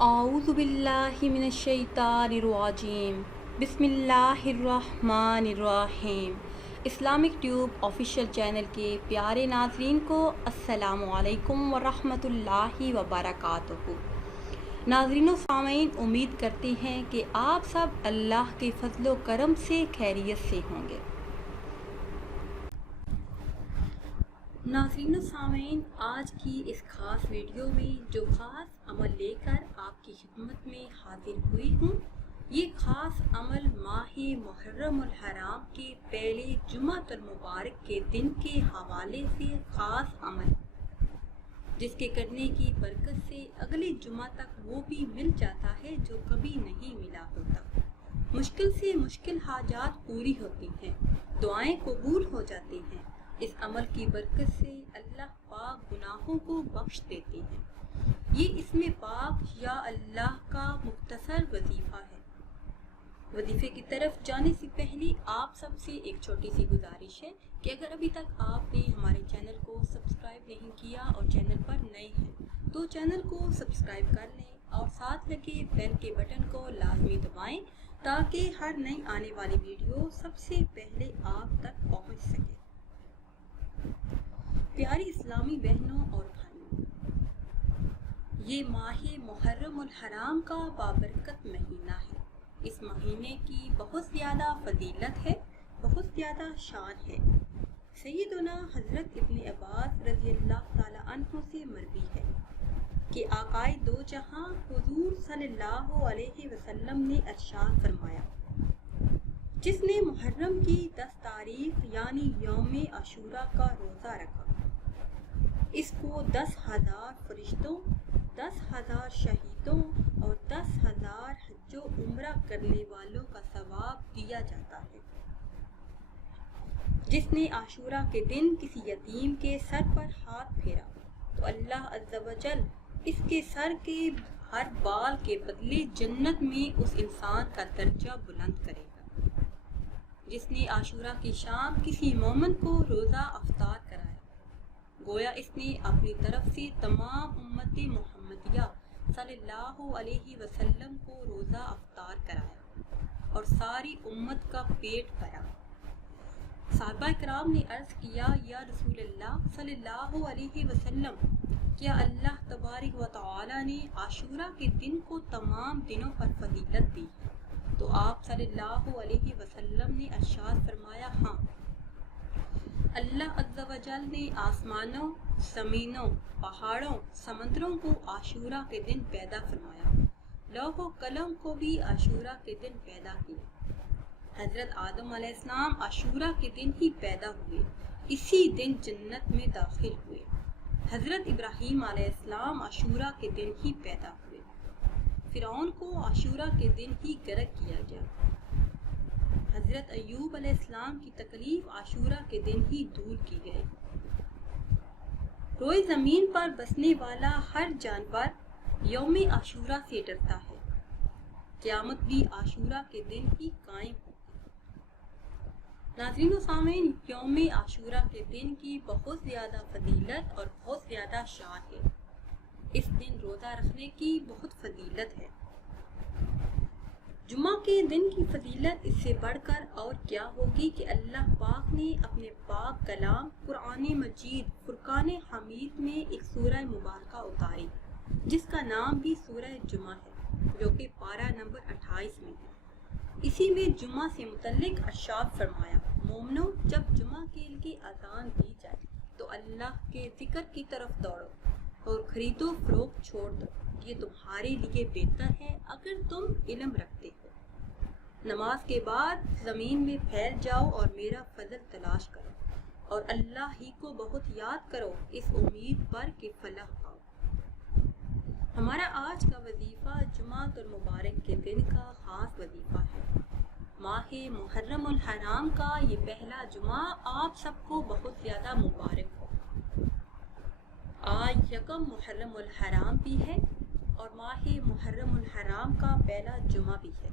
اعوذ باللہ من الشیطان الرجیم بسم اللہ الرحمن الرحیم۔ اسلامک ٹیوب آفیشیل چینل کے پیارے ناظرین کو السلام علیکم ورحمۃ اللہ وبرکاتہ۔ ناظرین و سامعین، امید کرتے ہیں کہ آپ سب اللہ کے فضل و کرم سے خیریت سے ہوں گے۔ ناظرین و سامعین، آج کی اس خاص ویڈیو میں جو خاص عمل لے کر آپ کی خدمت میں حاضر ہوئی ہوں، یہ خاص عمل ماہ محرم الحرام کے پہلے جمعۃ المبارک کے دن کے حوالے سے خاص عمل، جس کے کرنے کی برکت سے اگلے جمعہ تک وہ بھی مل جاتا ہے جو کبھی نہیں ملا ہوتا۔ مشکل سے مشکل حاجات پوری ہوتی ہیں، دعائیں قبول ہو جاتی ہیں۔ اس عمل کی برکت سے اللہ پاک گناہوں کو بخش دیتے ہیں۔ یہ اسم پاک یا اللہ کا مختصر وظیفہ ہے۔ وظیفے کی طرف جانے سے پہلے آپ سب سے ایک چھوٹی سی گزارش ہے کہ اگر ابھی تک آپ نے ہمارے چینل کو سبسکرائب نہیں کیا اور چینل پر نئے ہیں تو چینل کو سبسکرائب کر لیں اور ساتھ لگے بیل کے بٹن کو لازمی دبائیں تاکہ ہر نئی آنے والی ویڈیو سب سے پہلے آپ تک پہنچ سکے۔ پیاری اسلامی بہنوں اور بھائیوں، یہ ماہ محرم الحرام کا بابرکت مہینہ ہے۔ اس مہینے کی بہت زیادہ فضیلت ہے، بہت زیادہ شان ہے۔ سیدنا حضرت ابن عباس رضی اللہ تعالی عنہ سے مروی ہے کہ آقائے دو جہاں حضور صلی اللہ علیہ وسلم نے ارشاد فرمایا، جس نے محرم کی 10 تاریخ یعنی یوم عاشوراء کا روزہ رکھا، اس کو 10,000 فرشتوں، 10,000 شہیدوں اور 10,000 حج و عمرہ کرنے والوں کا ثواب دیا جاتا ہے۔ جس نے عاشوراء کے دن کسی یتیم کے سر پر ہاتھ پھیرا تو اللہ عز و جل اس کے سر کے ہر بال کے بدلے جنت میں اس انسان کا درجہ بلند کرے گا۔ جس نے عاشوراء کی شام کسی مومن کو روزہ افطار کرایا، گویا اس نے اپنی طرف سے تمام امت محمدیہ صلی اللہ علیہ وسلم کو روزہ افطار کرایا اور ساری امت کا پیٹ بھرا۔ صحابہ کرام نے عرض کیا، یا رسول اللہ صلی اللہ علیہ وسلم، کیا اللہ تبارک و تعالی نے عاشوراء کے دن کو تمام دنوں پر فضیلت دی؟ تو آپ صلی اللہ علیہ وسلم نے ارشاد فرمایا، ہاں۔ اللہ عز و جل نے آسمانوں، زمینوں، پہاڑوں، سمندروں کو عاشوراء کے دن پیدا فرمایا، لوح و قلم کو بھی عاشوراء کے دن پیدا کیا۔ حضرت آدم علیہ السلام عاشوراء کے دن ہی پیدا ہوئے، اسی دن جنت میں داخل ہوئے۔ حضرت ابراہیم علیہ السلام عاشوراء کے دن ہی پیدا ہوئے۔ فرعون کو عاشوراء کے دن ہی غرق کیا گیا۔ حضرت ایوب علیہ السلام کی تکلیف عاشوراء کے دن ہی دور کی گئی۔ روئے زمین پر بسنے والا ہر جانور یوم عاشوراء سے ڈرتا ہے۔ قیامت بھی عاشوراء کے دن ہی قائم ہوگی۔ ناظرین و سامعین، یوم عاشوراء کے دن کی بہت زیادہ فضیلت اور بہت زیادہ شان ہے۔ اس دن روزہ رکھنے کی بہت فضیلت ہے۔ جمعہ کے دن کی فضیلت اس سے بڑھ کر اور کیا ہوگی کہ اللہ پاک نے اپنے پاک کلام قرآن مجید فرقان حمید میں ایک سورہ مبارکہ اتاری، جس کا نام بھی سورہ جمعہ ہے، جو کہ پارہ نمبر 28 میں ہے۔ اسی میں جمعہ سے متعلق ارشاد فرمایا، مومنو، جب جمعہ کے لیے اذان دی جائے تو اللہ کے ذکر کی طرف دوڑو اور خرید و فروخت چھوڑ دو، یہ تمہارے لیے بہتر ہے اگر تم علم رکھتے ہو۔ نماز کے بعد زمین میں پھیل جاؤ اور میرا فضل تلاش کرو اور اللہ ہی کو بہت یاد کرو، اس امید پر کہ فلاح پاؤ۔ ہمارا آج کا وظیفہ جمعۃ المبارک کے دن کا خاص وظیفہ ہے۔ ماہ محرم الحرام کا یہ پہلا جمعہ آپ سب کو بہت زیادہ مبارک ہو۔ آج یکم محرم الحرام بھی ہے اور ماہ محرم الحرام کا پہلا جمعہ بھی ہے۔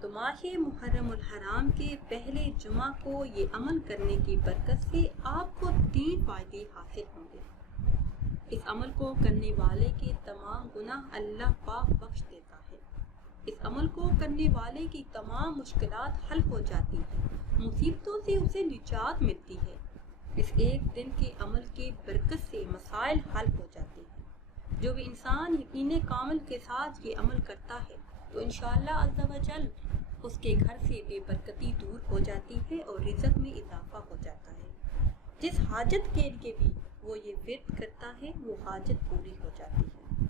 تو ماہ محرم الحرام کے پہلے جمعہ کو یہ عمل کرنے کی برکت سے آپ کو 3 فائدے حاصل ہوں گے۔ اس عمل کو کرنے والے کے تمام گناہ اللہ پاک بخش دیتا ہے۔ اس عمل کو کرنے والے کی تمام مشکلات حل ہو جاتی ہیں، مصیبتوں سے اسے نجات ملتی ہے۔ اس ایک دن کے عمل کے برکت سے مسائل حل ہو جاتے ہیں۔ جو بھی انسان یقین کامل کے ساتھ یہ عمل کرتا ہے تو انشاءاللہ عز و جل اس کے گھر سے بے برکتی دور ہو جاتی ہے اور رزق میں اضافہ ہو جاتا ہے۔ جس حاجت کے لیے بھی وہ یہ ورد کرتا ہے وہ حاجت پوری ہو جاتی ہے۔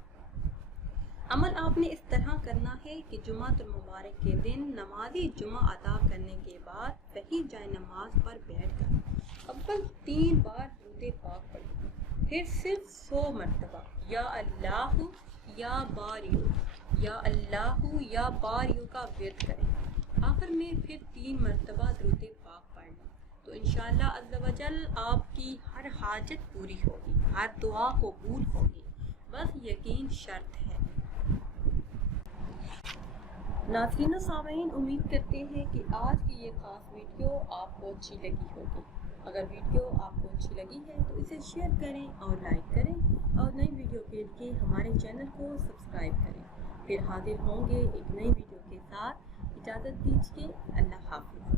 عمل آپ نے اس طرح کرنا ہے کہ جمعۃ المبارک کے دن نماز جمعہ ادا کرنے کے بعد وہی جائے نماز پر بیٹھ کر اول 3 بار درود پاک پڑھیں، پھر صرف 100 مرتبہ یا اللہ یا باریو یا اللہ یا باریو کا ورد کریں، آخر میں پھر 3 مرتبہ درود پاک پڑھ لیں تو انشاءاللہ عز و جل آپ کی ہر حاجت پوری ہوگی، ہر دعا قبول ہوگی، بس یقین شرط ہے۔ ناظرین و سامعین، امید کرتے ہیں کہ آج کی یہ خاص ویڈیو آپ کو اچھی لگی ہوگی۔ اگر ویڈیو آپ کو اچھی لگی ہے تو اسے شیئر کریں اور لائک کریں اور نئی ویڈیو کے لیے ہمارے چینل کو سبسکرائب کریں۔ پھر حاضر ہوں گے ایک نئی ویڈیو کے ساتھ، اجازت دیجیے، اللہ حافظ۔